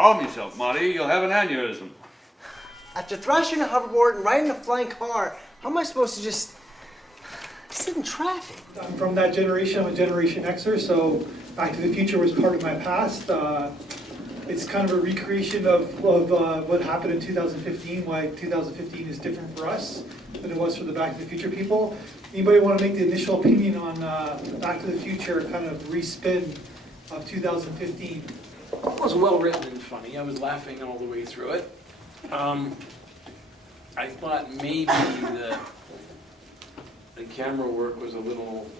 Calm yourself, Marty. You'll have an aneurysm. After thrashing a hoverboard and riding a flying car, how am I supposed to just sit in traffic? I'm from that generation. I'm a Generation Xer, so Back to the Future was part of my past. It's kind of a recreation of what happened in 2015, why 2015 is different for us than it was for the Back to the Future people. Anybody want to make the initial opinion on Back to the Future kind of respin of 2015? It was well written and funny. I was laughing all the way through it. I thought maybe the camera work was a little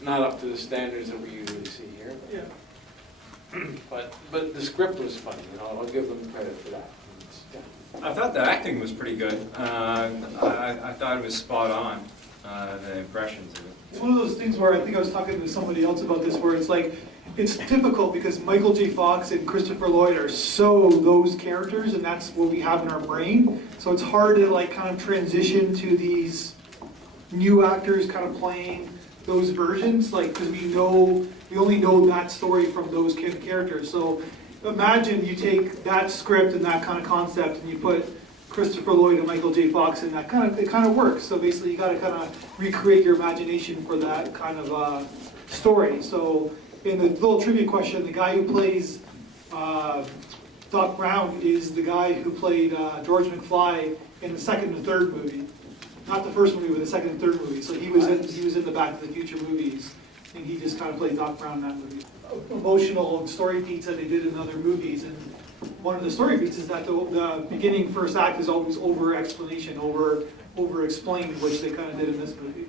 not up to the standards that we usually see here. Yeah. But the script was funny, you know, I'll give them credit for that. I thought the acting was pretty good. I thought it was spot on, the impressions of it. It's one of those things where I think I was talking to somebody else about this, where it's like, it's difficult because Michael J. Fox and Christopher Lloyd are so those characters, and that's what we have in our brain. So it's hard to like kind of transition to these new actors kind of playing those versions, like, because we only know that story from those kind of characters. So imagine you take that script and that kind of concept and you put Christopher Lloyd and Michael J. Fox in that, it kind of works. So basically you got to kind of recreate your imagination for that kind of story. So in the little trivia question, the guy who plays Doc Brown is the guy who played George McFly in the second and third movie. Not the first movie, but the second and third movie. So he was in the Back to the Future movies, and he just kind of played Doc Brown in that movie. Emotional story beats that they did in other movies, and one of the story beats is that the beginning first act is always over explanation, over explained, which they kind of did in this movie.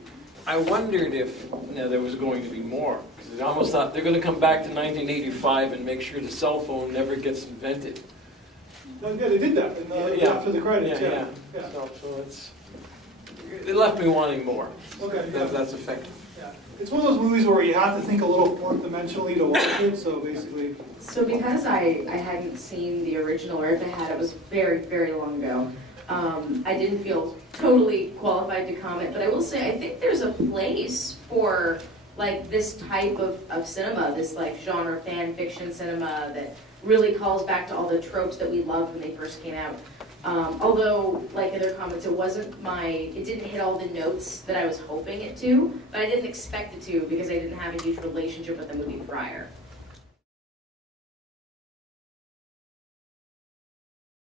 I wondered if there was going to be more, because I almost thought they're going to come back to 1985 and make sure the cell phone never gets invented. Yeah, they did that after the credits. Yeah. So it left me wanting more. Okay. That's effective. Yeah. It's one of those movies where you have to think a little more dimensionally to watch it. So basically. So because I hadn't seen the original, or if I had, it was very, very long ago. I didn't feel totally qualified to comment, but I will say I think there's a place for like this type of cinema, this like genre fan fiction cinema that really calls back to all the tropes that we loved when they first came out. Although, like other comments, it didn't hit all the notes that I was hoping it to, but I didn't expect it to because I didn't have a huge relationship with the movie prior.